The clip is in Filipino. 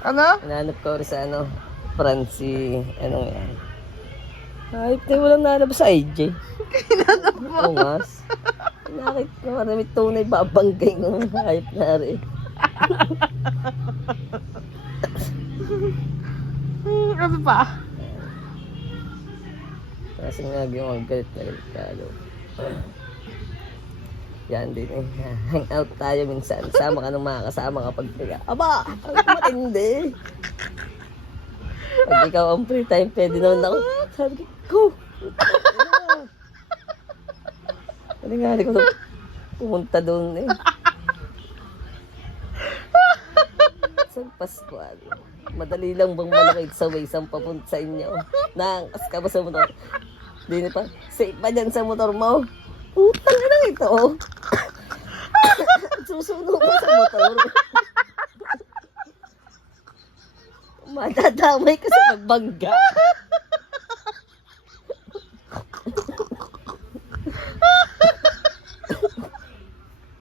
Ano? Hinahanap ko rin sa ano, Francie, ano yan. Hayop na walang nalabas sa IJ. Hinanap mo. Ungas. Nakit na marami tunay babanggay ng hayop na rin. Ano pa? Kasi nga gawang galit na galit kalo. Yan din eh. Hang out tayo minsan. Sama ka ng mga kasama kapag tiga. Aba! Ang matindi! Pag ikaw ang free time, pwede naman ako. Sabi ko, go! Ano nga, hindi ko pumunta doon eh. Sa Pascual. Madali lang bang malakit sa way saan papunta sa inyo? Naangkas ka ba sa motor? Hindi na pa. Safe pa dyan sa motor mo. Putang ina ito oh. Susunog mo sa motor. Madadamay ka sa pagbangga.